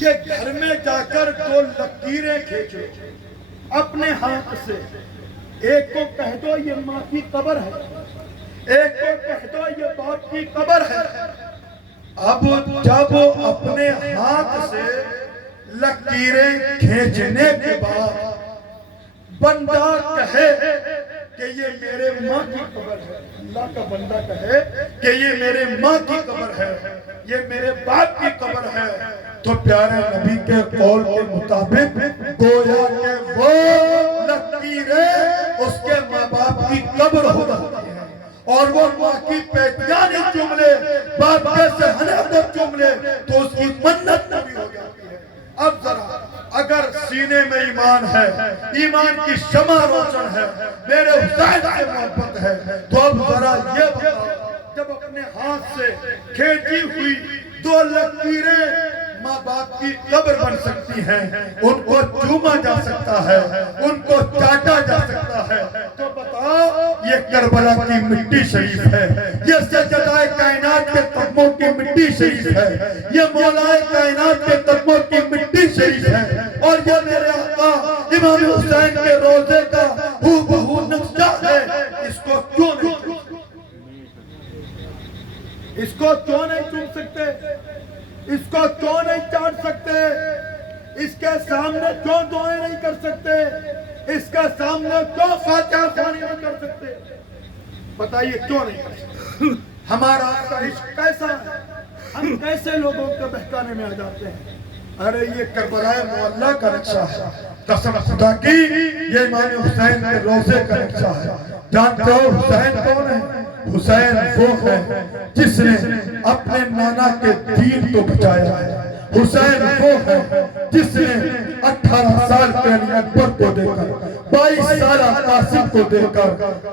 کہ گھر میں جا کر 2 لکیریں کھینچو اپنے ہاتھ سے، ایک کو کہہ دو یہ ماں کی قبر ہے، ایک کو کہہ دو یہ باپ کی قبر ہے۔ اب جب اپنے ہاتھ سے لکیریں کھینچنے کے بعد بندہ کہے کہ یہ میرے ماں کی قبر ہے، اللہ کا بندہ کہے کہ یہ میرے ماں کی قبر ہے، یہ میرے باپ کی قبر ہے، تو پیارے نبی کے قول کے مطابق گویا کہ وہ لکیریں اس کے ماں باپ کی قبر ہو جاتی ہیں، اور وہ ماں کی پیٹیاں نہیں چوم لے، باپ کے سہنے کو چوم لے تو اس کی منت پوری ہو جاتی ہے۔ اب ذرا اگر سینے میں ایمان ہے، ایمان کی شمع روشن ہے، میرے حسین سے محبت ہے، تو اب ذرا یہ بتاؤ، جب اپنے ہاتھ سے کھینچی ہوئی 2 لکیریں ماں باپ کی قبر بن سکتی ہیں، ان کو چوما جا سکتا ہے، ان کو چاٹا جا سکتا ہے، تو بتاؤ یہ کربلا کی مٹی شریف ہے، یہ سجدہ کائنات کے قدموں کی مٹی شریف ہے، یہ مولا کائنات کے قدموں کی مٹی شریف ہے، اور یہ میرے آقا امام حسین کے روزے کا ہو بہو نقشہ ہے۔ اس کو کیوں نہیں چوم سکتے؟ اس کو کیوں نہیں چوم سکتے؟ اس کو کیوں نہیں چاٹ سکتے؟ اس کے سامنے کیوں دعائیں نہیں کر سکتے؟ اس کے سامنے کیوں فاتحہ خوانی نہیں کر سکتے؟ بتائیے کیوں نہیں کر سکتے؟ ہمارا آقا عشق کیسا ہے؟ ہم کیسے لوگوں کو بہکانے میں آ جاتے ہیں؟ ارے یہ کربلا معلیٰ کا نقشہ ہے، قسم خدا کی یہ امام حسین کے روزے کا نقشہ ہے۔ جانتے ہو حسین کون ہے؟ حسین وہ ہے جس نے اپنے نانا کے دین کو بچایا ہے۔ حسین وہ ہے جس نے 18 سال کے علی اکبر کو دے کر، 22 سالہ قاسم کو دے کر،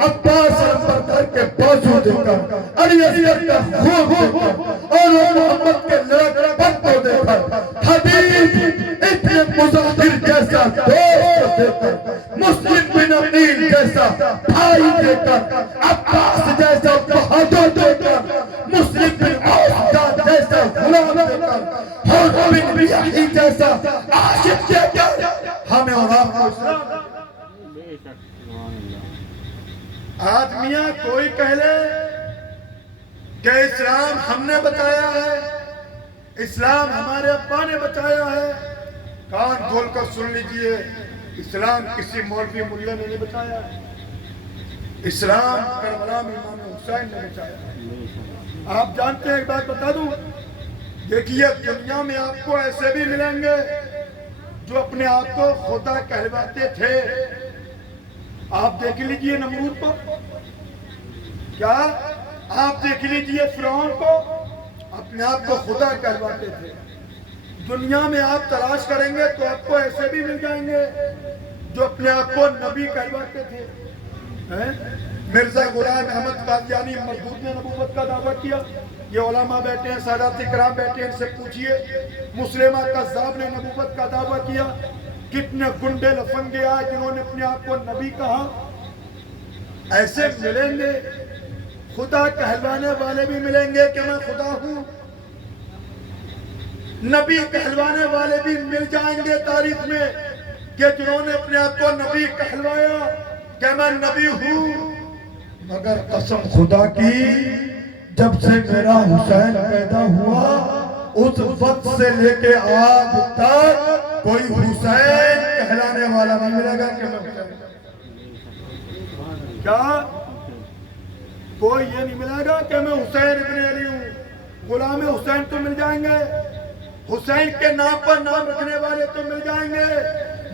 عباس اکبر کے بازو دے کر، علی اصغر کا خون دے کر، اور محمد کے لڑک کو دے کر، حبیب ابن مظاہر جیسا دوست دے کر، مسلم بن عقیل جیسا بھائی دے کر، عباس جیسا بہادر دے کر، مسلم بن عوف جیسا غلام دے کر، حر بن بیعی جیسا عاشق دے کر، ہمیں اور آپ کو اسلام۔ آج میاں کوئی کہہ لے کہ اسلام ہم نے بتایا ہے، اسلام ہمارے ابا نے بتایا ہے، کان کھول کر سن لیجئے، اسلام کسی مولوی ملہ نے نہیں بتایا ہے، اسلام کربلا میں امام حسین نے بتایا ہے۔ آپ جانتے ہیں، ایک بات بتا دوں، دیکھیے دنیا میں آپ کو ایسے بھی ملیں گے جو اپنے آپ کو خدا کہلواتے تھے۔ آپ دیکھ لیجئے نمرود کو، کیا آپ دیکھ لیجئے فرعون کو، اپنے آپ کو خدا کہلواتے تھے۔ دنیا میں آپ تلاش کریں گے تو آپ کو ایسے بھی مل جائیں گے جو اپنے آپ کو نبی کہلواتے تھے۔ مرزا غلام احمد قادیانی مردود نے نبوت کا دعویٰ کیا، یہ علماء بیٹھے ہیں، سادات کرام بیٹھے ہیں، ان سے پوچھئے۔ مسلمہ قذاب نے نبوت کا دعویٰ کیا، کتنے گنڈے لفنگے آئے جنہوں نے اپنے آپ کو نبی کہا۔ ایسے ملیں گے، خدا کہلوانے والے بھی ملیں گے کہ میں خدا ہوں، نبی کہلوانے والے بھی مل جائیں گے تاریخ میں کہ جنہوں نے اپنے آپ کو نبی کہلوایا کہ میں نبی ہوں۔ مگر قسم خدا کی جب سے میرا حسین پیدا ہوا اس وقت سے لے کے آج تک کوئی حسین کہلانے والا نہیں ملے گا کہ میں حسین، کیا کوئی یہ نہیں ملے گا کہ میں حسین ابن علی ہوں؟ غلام حسین تو مل جائیں گے، حسین کے نام پر نام رکھنے والے تو مل جائیں گے،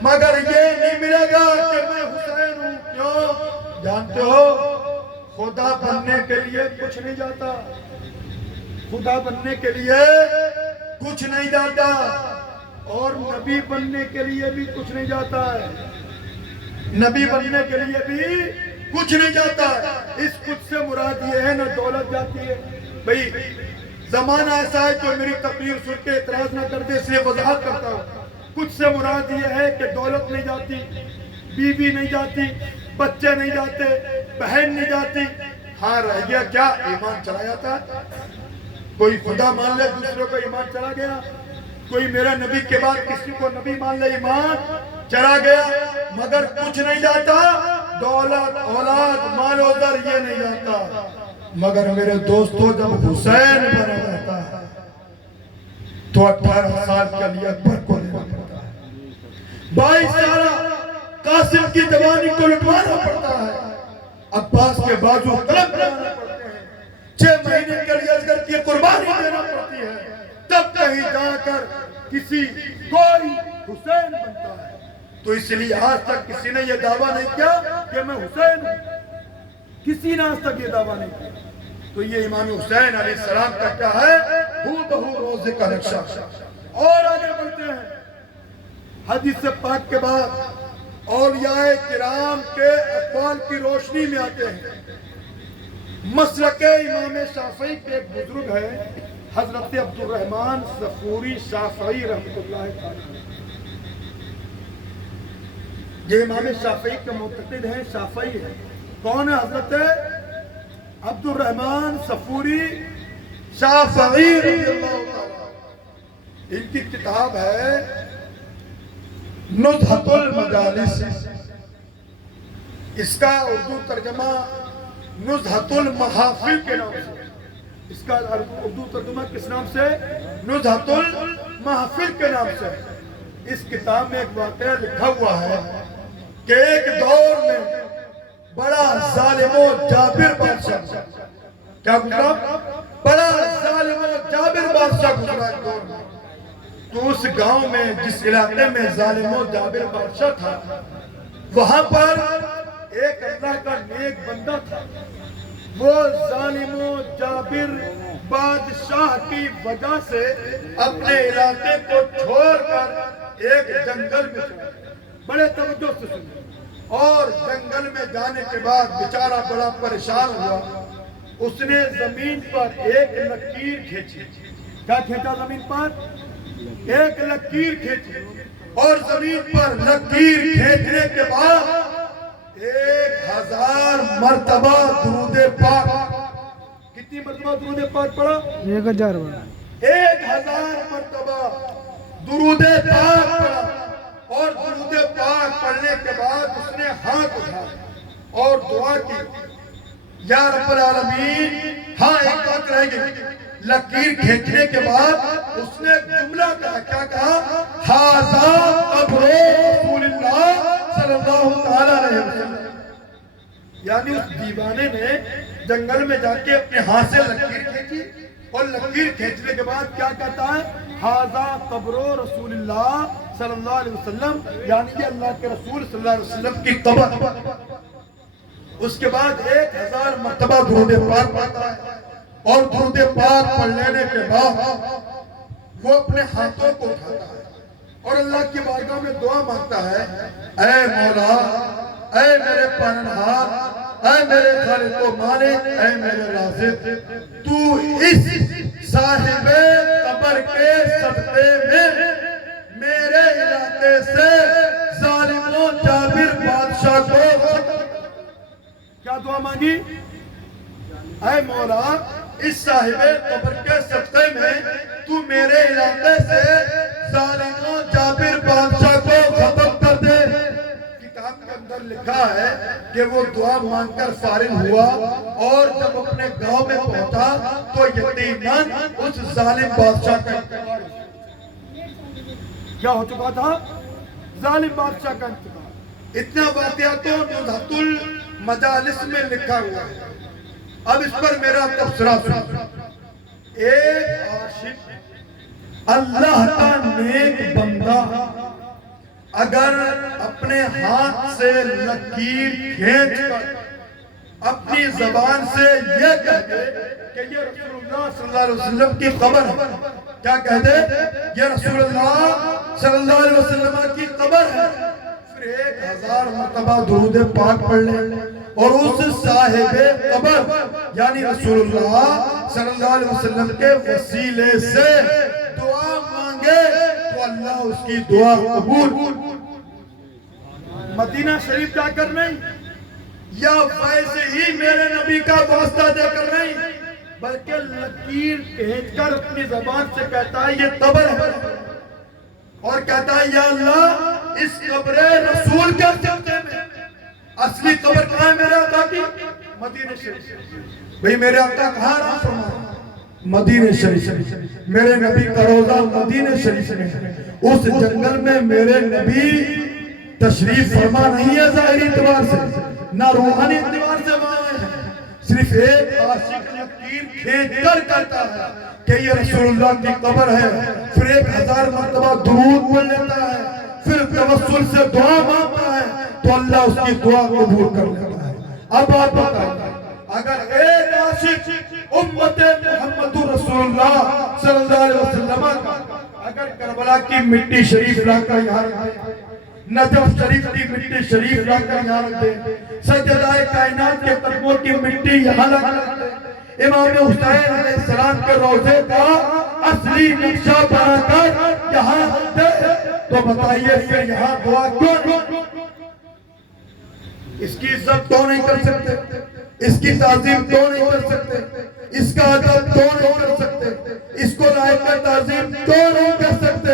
مگر یہ نہیں ملے گا کہ میں حسین ہوں۔ کیوں؟ جانتے ہو خدا بننے کے لیے کچھ نہیں جاتا، خدا بننے کے لیے کچھ نہیں جاتا، اور نبی بننے کے لیے بھی کچھ نہیں جاتا ہے، نبی بننے کے لیے بھی کچھ نہیں جاتا۔ اس کچھ سے مراد یہ ہے نہ دولت جاتی ہے۔ بھئی زمانہ ایسا ہے جو میری تقریر سن کے اعتراض نہ کر دے، اس لیے وضاحت کرتا ہوں۔ کچھ سے مراد یہ ہے کہ دولت نہیں جاتی، بیوی نہیں جاتی، بچے نہیں جاتے، بہن نہیں جاتی، ہاں رہ گیا کیا؟ ایمان چلا جاتا ہے۔ کوئی خدا مان لے دوسروں کو ایمان چلا گیا، کوئی میرا نبی کے بعد کسی کو نبی مان لے ایمان چلا گیا، مگر کچھ نہیں جاتا، دولت اولاد مال و در یہ نہیں جاتا، مگر میرے دوستوں جب حسین بنا رہتا ہے تو 18 سال کے لیے اکبر کو لینا پڑتا ہے، 22 سالہ قاسم کی جوانی کو لٹوانا پڑتا ہے، عباس کے بازو قلم کرانا پڑتے ہیں، 6 مہینے کے لیے اصغر کی قربانی دینا پڑتی ہے، تب کہیں جا کر کسی کوئی حسین بنتا ہے۔ تو اس لیے آج تک کسی نے یہ دعویٰ نہیں کیا کہ میں حسین ہوں، کسی نے آج تک یہ دعویٰ نہیں کیا۔ تو یہ امام حسین علیہ السلام کا کیا ہے؟ ہو بہو روزے کا نقشہ۔ اور آگے بڑھتے ہیں، حدیث پاک کے بعد اولیاء کرام کے اقوال کی روشنی میں آتے ہیں۔ مسلک امام شافعی کے ایک بزرگ ہے حضرت عبد الرحمن صفوری شافعی رحمۃ اللہ علیہ۔ یہ امام شافعی کے معتقد ہیں، شافعی ہیں۔ کون ہے؟ حضرت عبد الرحمن صفوری شافعی رضی اللہ عنہ۔ ان کی کتاب ہے نزہۃ المجالس، اس کا اردو ترجمہ نزہۃ المحافل کے نام سے، اس کا اردو ترجمہ کس نام سے؟ نزہۃ المحافل کے نام سے۔ اس کتاب میں ایک واقعہ لکھا ہوا ہے کہ ایک دور میں بڑا ظالم و جابر بادشاہ، کیا گزرا؟ بڑا ظالم و جابر بادشاہ گزرا ایک دور میں۔ تو اس گاؤں میں، جس علاقے میں ظالم و جابر بادشاہ تھا، وہاں پر ایک اللہ کا نیک بندہ تھا۔ وہ ظالم و جابر بادشاہ کی وجہ سے اپنے علاقے کو چھوڑ کر ایک جنگل میں چلا، بڑے توجہ سے سنیں، اور جنگل میں جانے کے بعد بیچارہ بڑا پریشان ہوا۔ اس نے زمین پر ایک لکیر کھینچی۔ کیا کھینچا زمین پر؟ ایک لکیر کھینچی، اور زمین پر لکیر کھینچنے کے بعد 1000 مرتبہ درود پاک۔ کتنی مرتبہ درود پاک پڑھا؟ 1000 بار۔ 1000 مرتبہ درود پاک پڑھا، اور درود پاک پڑھنے کے بعد اس نے ہاتھ اٹھایا اور دعا کی، یا رب العالمین۔ ہاں ایک بات رہ گئی، لکیر کھینچنے کے بعد اس نے جملہ کہا، کیا کہا؟ ھذا قبر رسول اللہ صلی اللہ تعالیٰ علیہ وسلم۔ یعنی اس دیوانے نے جنگل میں جا کے اپنے ہاتھ سے لکیر کھینچی، اور لکیر کھینچنے کے بعد کیا کہتا ہے؟ ھذا قبر رسول اللہ صلی اللہ علیہ وسلم، یعنی یہ اللہ کے رسول صلی اللہ علیہ وسلم کی قبر۔ اس کے بعد 1000 مرتبہ درود پاک پڑھتا ہے، اور درود پاک پڑھ لینے کے بعد وہ اپنے ہاتھوں کو اٹھاتا ہے اور اللہ کی بارگاہ میں دعا مانگتا ہے، اے مولا، اے میرے پالنہار، اے میرے خالق و مالک، اے میرے رازق، تو اس صاحب قبر کے صدقے میں میرے علاقے سے ظالم و جابر بادشاہ کو۔ کیا دعا مانگی؟ اے مولا، اس صاحب قبر کے صدقے میں تو میرے علاقے سے ظالم و جابر بادشاہ کو ختم کر دے۔ کتاب کے اندر لکھا ہے کہ وہ دعا مانگ کر فارغ ہوا، اور جب اپنے گاؤں میں پہنچا تو یقیناً اس ظالم بادشاہ کا انتقال کیا ہو چکا تھا؟ ظالم بادشاہ کا انتقال۔ اتنا واقعہ تو نزہۃ المجالس میں لکھا ہوا ہے۔ اب اس پر میرا تبصرہ سنو۔ ایک عاشق، اللہ کا نیک بندہ، اگر اپنے ہاتھ سے لکیر کھینچ کر اپنی زبان سے یہ کہہ دے کہ یہ رسول اللہ صلی اللہ علیہ وسلم کی قبر ہے، کیا کہہ دے؟ یہ رسول اللہ صلی اللہ علیہ وسلم کی قبر ہے، پھر 1000 مرتبہ درود پاک پڑھ لے، اور اس صاحب قبر یعنی رسول اللہ صلی اللہ علیہ وسلم کے وسیلے سے دعا مانگے تو اللہ اس کی دعا قبول۔ مدینہ شریف جا کر نہیں، یا ویسے ہی میرے نبی کا واسطہ دے کر نہیں، بلکہ لکیر کھینچ کر اپنی زبان سے کہتا ہے یہ قبر ہے، اور کہتا ہے یا اللہ اس قبر رسول کے سجدے میں، اصلی قبر کہاں ہے میرے آقا کی؟ مدینہ شریف۔ بھئی میرے آقا کہاں رہا فرمایا؟ مدینہ شریف۔ میرے نبی کا روضہ مدینہ شریف میں ہے۔ اس جنگل میں میرے نبی تشریف فرما نہیں ہے ظاہری اعتبار سے، نہ روحانی اعتبار سے وہاں ہے۔ صرف ایک عاشق یقین کھینچ کر کہتا ہے کہ یہ رسول اللہ کی قبر ہے، پھر 1000 مرتبہ درود پڑھ لیتا ہے، پھر توسل سے دعا مانگتا ہے تو اللہ اس کی دعا قبول کر لیتا ہے۔ اب آپ بتائیں اگر ایک عاشق امت محمد رسول اللہ صلی اللہ علیہ وسلم اگر کربلا کی مٹی شریف لا کر یہاں رکھ دے، نجف شریف کی مٹی شریف لا کر یہاں رکھ دے، سجدہ کائنات کے قدموں کی مٹی یہاں لا کر رکھ دے، امام حسین علیہ السلام کے روضے کا اصلی نقشہ بنا کر یہاں رکھ دے، تو بتائیے پھر یہاں دعا کیوں؟ اس کی عزت کیوں نہیں کر سکتے؟ اس کی تعظیم کیوں نہیں کر سکتے؟ اس کا ادب کیوں نہیں کر سکتے؟ اس کو لائق کا تعظیم کیوں نہیں کر سکتے؟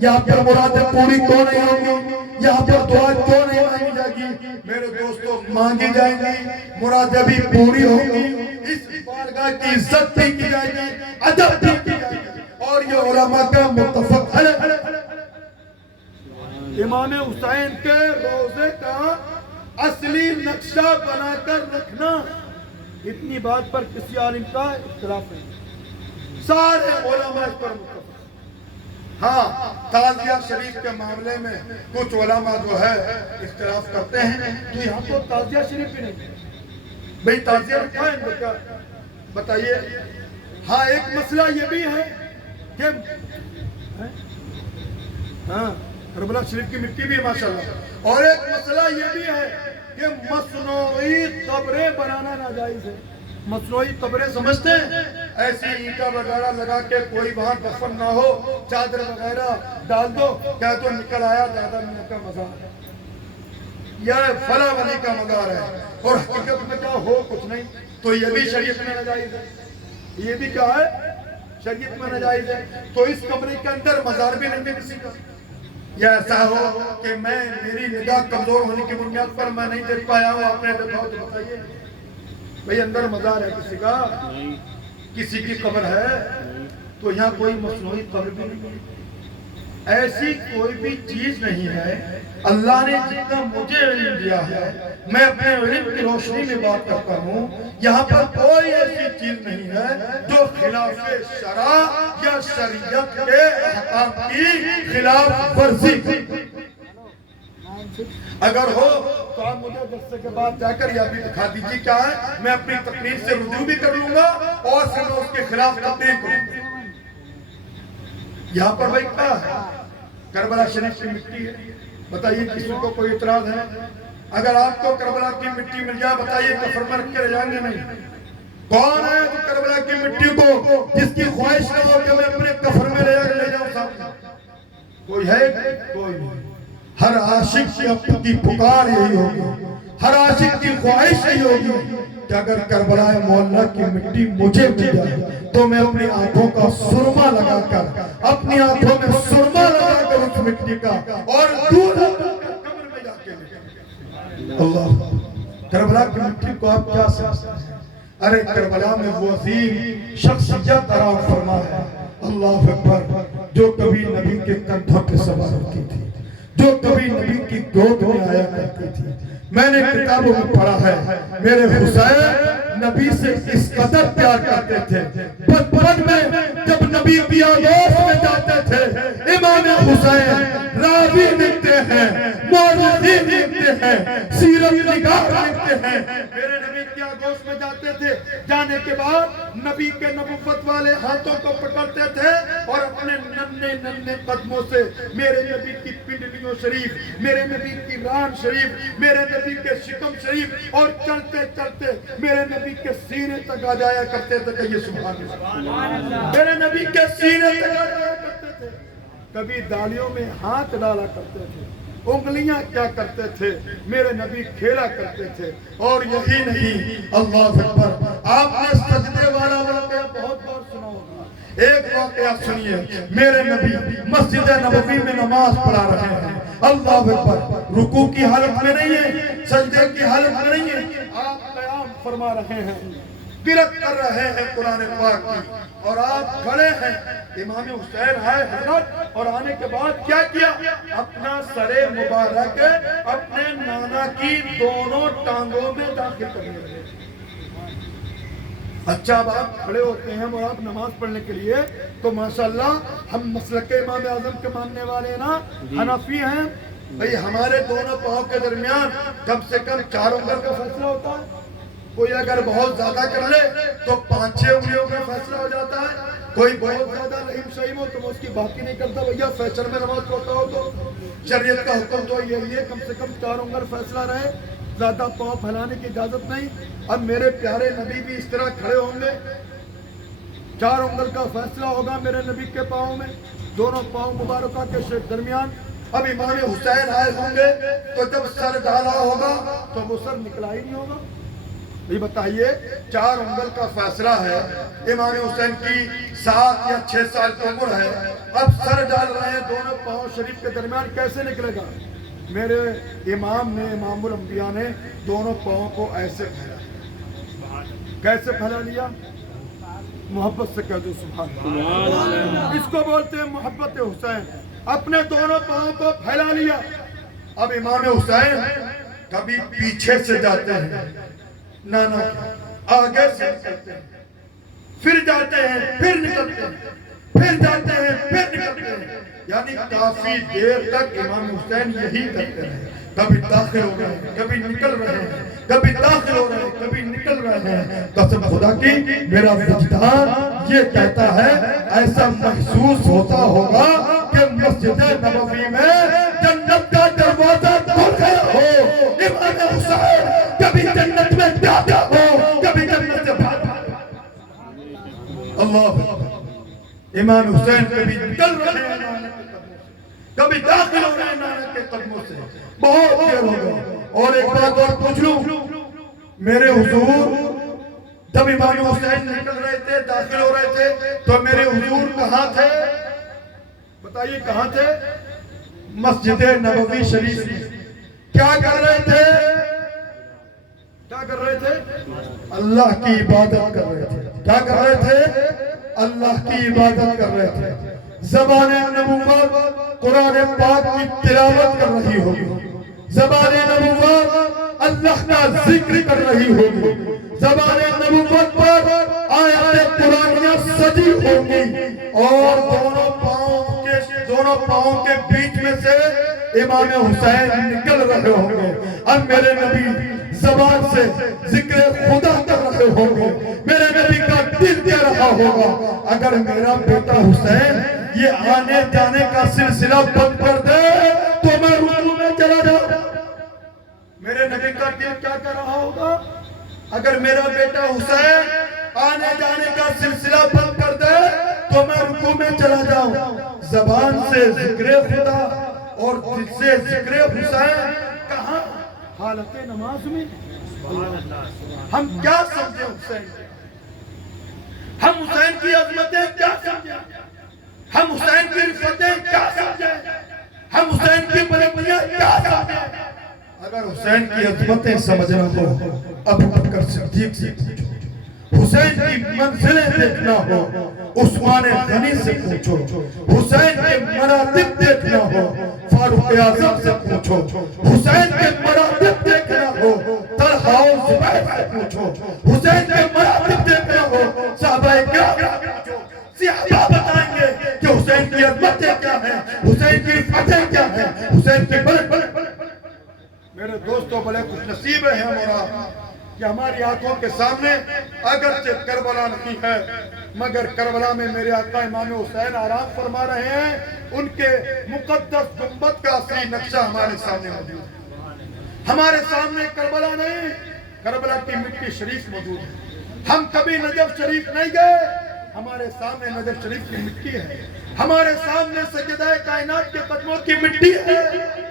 یہاں پر مرادیں پوری کیوں نہیں ہوگی؟ یہاں پر دعا کیوں نہیں مانگی جائے گی؟ میرے دوستوں مانگی جائیں گی، مرادیں بھی پوری ہوگی، اس بارگاہ کی عزت بھی کی جائے گی، ادب بھی کی جائے گی، اور یہ علماء کا متفق ہے۔ امام حسین کے روضے کا اصلی نقشہ بنا کر رکھنا، اتنی بات پر کسی عالم کا اختلاف نہیں، سارے علماء اس پر متفق۔ ہاں تعزیہ شریف کے معاملے میں کچھ علماء جو ہے اختلاف کرتے ہیں، تو یہاں تو تعزیہ شریف بھی نہیں، بھئی تعزیہ رکھا ہے ان کا بتائیے۔ ہاں ایک مسئلہ یہ بھی ہے کہ ہاں کربلا شریف کی مٹی بھی ماشاءاللہ، اور ایک مسئلہ یہ بھی ہے کہ مصنوعی قبریں بنانا ناجائز ہے۔ مصنوعی قبریں سمجھتے ہیں؟ ایسی اینٹا وغیرہ لگا کے کوئی وہاں دفن نہ ہو، چادر وغیرہ ڈال دو، کیا تو نکل آیا دادا میاں کا مزار ہے، یا فلاں ولی کا مزار ہے، اور حقیقت میں کیا ہو کچھ نہیں، تو یہ بھی شریعت میں ناجائز ہے۔ یہ بھی کیا ہے؟ شریعت میں ناجائز ہے۔ تو اس قبر کے اندر مزار بھی نہیں ہے کسی کا، یا ایسا ہو کہ میری نگاہ کمزور ہونے کی بنیاد پر میں نہیں دیکھ پایا ہوں، آپ نے دیکھا ہو تو بتائیے۔ بھئی اندر مزار ہے کسی کا، کسی کی قبر ہے، تو یہاں کوئی مصنوعی قبر بھی نہیں ہے، ایسی کوئی بھی چیز نہیں ہے۔ اللہ نے جتنا مجھے علم دیا ہے میں اپنے علم کی روشنی میں بات کرتا ہوں، یہاں پر کوئی ایسی چیز نہیں ہے جو خلاف شرع یا شریعت کے احکام کی خلاف ورزی۔ اگر ہو تو آپ مجھے جلسے کے بعد جا کر یہ بھی دکھا دیجیے کیا ہے، میں اپنی تقریر سے رجوع بھی کر لوں گا اور پھر میں اس کے خلاف تقریر کروں گا۔ یہاں پر بھائی کیا ہے؟ کربلا شریف کی مٹی ہے، بتائیے کسی کو کوئی اعتراض ہے؟ اگر آپ کو کربلا کی مٹی مل جائے بتائیے کفر میں رکھ کے رہ جائیں گے نہیں؟ کون ہے جو کربلا کی مٹی کو جس کی خواہش نہ ہو کہ میں اپنے کفر میں لے جاؤں سامنے؟ کوئی ہے؟ کوئی نہیں۔ ہر عاشق کی پکار یہی ہوگی، ہر عاشق کی خواہش یہی ہوگی کہ اگر کربلا معلیٰ کی مٹی مجھے مل جائے تو میں اپنی آنکھوں کا سرما لگا کر، اپنی آنکھوں میں سرما لگا کر اس مٹی کا اور دور قبر میں جا کے اللہ۔ کربلا کی مٹی کو آپ کیا سمجھتے ہیں؟ ارے کربلا میں وہ عظیم شخصیت آرام فرما ہے، اللہ اکبر، جو کبھی نبی کے کندھوں پہ سوار ہوتی تھی، جو کبھی نبی کی گود میں آیا کرتی تھی۔ میں نے کتابوں میں پڑھا ہے میرے حسین نبی سے اس قدر پیار کرتے تھے، بچپن میں جب نبی کی آغوش میں جاتے تھے امام حسین راوی لکھتے ہیں، مورخین لکھتے ہیں، سیرت نگار لکھتے ہیں، میرے نبی کی آغوش میں جاتے تھے، جانے کے بعد نبی کے نبوت والے ہاتھوں کو پکڑتے تھے اور اپنے ننھے ننھے قدموں سے میرے نبی کی پنڈلیوں شریف، میرے نبی کی ران شریف، میرے نبی کے شکم شریف، اور چلتے چلتے میرے نبی کے سینے تک آ جایا کرتے تھے کہ یہ سبحان اللہ، میرے نبی کے سینے تک آ جایا کرتے تھے۔ کبھی دالیوں میں ہاتھ ڈالا کرتے تھے، انگلیاں کیا کرتے تھے، میرے نبی کھیلا کرتے تھے۔ اور یہی نہیں، اللہ اکبر، آپ نے سجدے والا واقعہ بہت بار سنا ہوگا، ایک واقعہ سنیے، میرے نبی مسجد نبوی میں نماز پڑھا رہے ہیں، اللہ اکبر، رکوع کی حالت میں نہیں ہے، سجدے کی حالت میں نہیں ہے، آپ قیام فرما رہے ہیں، قرأت کر رہے ہیں قرآن پاک کی، اور آپ کھڑے ہیں، امام حسین آئے حضرت، اور آنے کے بعد کیا کیا؟ اپنا سر مبارک اپنے نانا کی دونوں ٹانگوں میں داخل کرنے لگے۔ اچھا، اب آپ کھڑے ہوتے ہیں اور آپ نماز پڑھنے کے لیے، تو ماشاءاللہ ہم مسلک امام اعظم کے ماننے والے نا حنفی ہیں، بھئی ہمارے دونوں پاؤں کے درمیان کم سے کم 4 انگل کا فیصلہ ہوتا ہے، کوئی اگر بہت زیادہ کر لے تو 5-6 انگلیوں کا فیصلہ ہو جاتا ہے، کوئی بہت زیادہ رحیم شہیم ہو تو وہ اس کی بات ہی نہیں کرتا، بھیا فیصل میں نماز پڑھتا ہو تو شریعت کا حکم تو یہی ہے کم سے کم 4 انگل فیصلہ رہے، زیادہ پاؤں پھیلانے کی اجازت نہیں۔ اب میرے پیارے نبی بھی اس طرح کھڑے ہوں گے، 4 انگل کا فیصلہ ہوگا میرے نبی کے پاؤں میں، دونوں پاؤں مبارکہ کے درمیان۔ اب امام حسین آئے ہوں گے تو جب سر ڈالا ہوگا تو وہ سر نکلا ہی نہیں ہوگا۔ یہ بتائیے 4 انگل کا فیصلہ ہے، امام حسین کی 7 یا 6 سال کی عمر ہے، اب سر ڈال رہے ہیں دونوں پاؤں شریف کے درمیان، کیسے نکلے گا؟ میرے امام نے، امام الانبیاء نے دونوں پاؤں کو ایسے پھیلا، کیسے پھیلا لیا؟ محبت سے کہہ دو سبحان اللہ، اس کو بولتے ہیں محبت حسین، اپنے دونوں پاؤں کو پھیلا لیا۔ اب امام حسین کبھی پیچھے سے جاتے ہیں، نانا آگے سے نکلتے ہیں، پھر جاتے ہیں، پھر نکلتے ہیں، پھر جاتے ہیں، پھر نکلتے ہیں، یعنی کافی دیر تک امام حسین یہی کرتے ہیں، کبھی داخل ہو رہے ہیں، کبھی نکل رہے ہیں، کبھی داخل ہو رہے ہیں، کبھی نکل رہے ہیں۔ قسم خدا کی میرا وجدان یہ کہتا ہے ایسا محسوس ہوتا ہوگا کہ مسجد نبوی میں جنت کا دروازہ کھل گیا ہو، امام حسین کبھی جنت میں جاتا ہو، کبھی جنت سے بھاگا ہو۔ اللہ، امام حسین کبھی نکل رہے ہیں نانا کے قدموں سے، کبھی داخل ہو رہے ہیں نانا کے قدموں سے، بہت دیر ہو گئی۔ اور ایک بات اور پوچھ لوں، میرے حضور جب امام حسین نکل رہے تھے، داخل ہو رہے تھے، تو میرے حضور کہاں تھے؟ بتائیے کہاں تھے؟ مسجد نبوی شریف میں۔ کیا کر رہے تھے؟ کیا کر رہے تھے؟ اللہ کی عبادت کر رہے تھے۔ کیا کر رہے تھے؟ اللہ کی عبادت کر رہے تھے۔ زبان نبوت قرآن پاک کی تلاوت کر رہی ہوگی، زبان نبوت اللہ کا ذکر کر رہی ہوگی، زبان نبوت پر آیات قرآنیہ سجی ہوگی، اور دونوں پاؤں کے بیچ میں سے امام حسین نکل رہے ہوں گے۔ اب میرے نبی زبان سے ذکر خدا کر رہے ہوں گے، میرے نبی کا دل کہہ رہا ہوگا اگر میرا بیٹا حسین یہ آنے جانے کا سلسلہ بند کر دے تو میں رکوع میں چلا جاؤں۔ میرے نبی کا دل کیا کہہ رہا ہوگا؟ اگر میرا بیٹا حسین آنے جانے کا سلسلہ بند کر دے تو میں رکوع میں چلا جاؤں۔ زبان سے ذکر خدا اور دل سے ذکر حسین، کہاں؟ حالت نماز میں۔ ہم کیا سمجھیں حسین؟ ہم حسین کی عظمتیں کیا سمجھیں؟ ہم حسین کی رفتیں کیا سمجھیں؟ ہم حسین کی بلندیاں کیا سمجھیں؟ اگر حسین کی عظمتیں سمجھنا ہو ابو بکر صدیق سے پوچھو، حسین کی منزلیں دیکھنا ہو عثمان غنی سے پوچھو، حسین کے مراتب دیکھنا ہو فاروق اعظم سے پوچھو، حسین کے مراتب دیکھنا ہو طلحہ و زبیر سے پوچھو، حسین کے مراتب دیکھنا ہو صحابہ کرام سے پوچھو۔ صحابہ بتائیں گے کہ حسین کی عظمتیں کیا ہیں، حسین کی فتح کیا ہیں، حسین کی میرے دوستوں بڑے خوش نصیب ہیں ہم اور کہ ہماری آنکھوں کے سامنے اگرچہ کربلا نہیں ہے مگر کربلا میں میرے آقا امام حسین آرام فرما رہے ہیں، ان کے مقدس گنبد کا اصلی نقشہ ہمارے سامنے موجود ہے۔ ہمارے سامنے کربلا نہیں، کربلا کی مٹی شریف موجود ہے۔ ہم کبھی نجف شریف نہیں گئے، ہمارے سامنے نجف شریف کی مٹی ہے، ہمارے سامنے سیدہ کائنات کے قدموں کی مٹی ہے۔